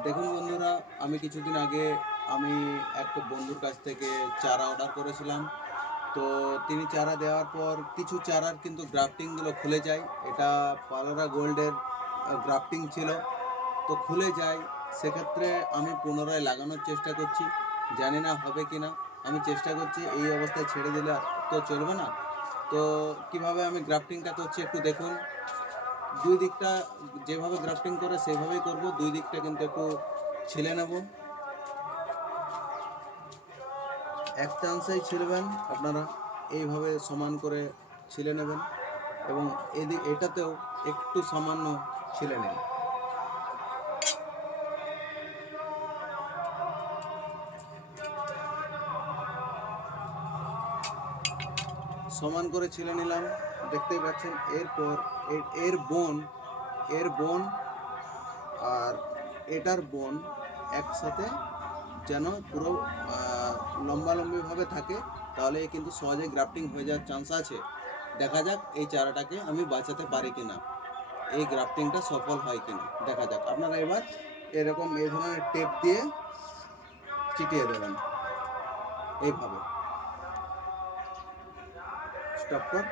দেখুন বন্ধুরা, আমি কিছুদিন আগে আমি এক বন্ধুর কাছ থেকে চারা অর্ডার করেছিলাম। তো তিনি চারা দেওয়ার পর কিছু চারার কিন্তু গ্রাফটিংগুলো খুলে যায়। এটা পালোরা গোল্ডের গ্রাফটিং ছিল, তো খুলে যায়। সেক্ষেত্রে আমি পুনরায় লাগানোর চেষ্টা করছি, জানি না হবে কি না। আমি চেষ্টা করছি, এই অবস্থায় ছেড়ে দিলে তো চলবে না। তো কিভাবে আমি গ্রাফটিংটা করছি একটু দেখুন। দুই দিকটা যেভাবে গ্রাফটিং করে সেভাবেই করব। দুই দিকটা কিন্তু একটু ছিলে নেব। এক চান্সেই ছিলবেন আপনারা, এইভাবে সমান করে ছিলে নেবেন এবং এটাতেও একটু সামান্য ছিলে নিন। সমান করে ছিলে নিলাম, দেখতেই পাচ্ছেন। এরপর এর বোন এর বোন আর এটার বোন একসাথে যেন পুরো লম্বালম্বিভাবে থাকে, তাহলে কিন্তু সহজে গ্রাফটিং হয়ে যাওয়ার চান্স আছে। দেখা যাক এই চারাটাকে আমি বাঁচাতে পারি কিনা, এই গ্রাফটিংটা সফল হয় কিনা দেখা যাক। আপনারা এবার এরকম এই ধরনের টেপ দিয়ে চিটিয়ে দেবেন এইভাবে। স্টপ কর।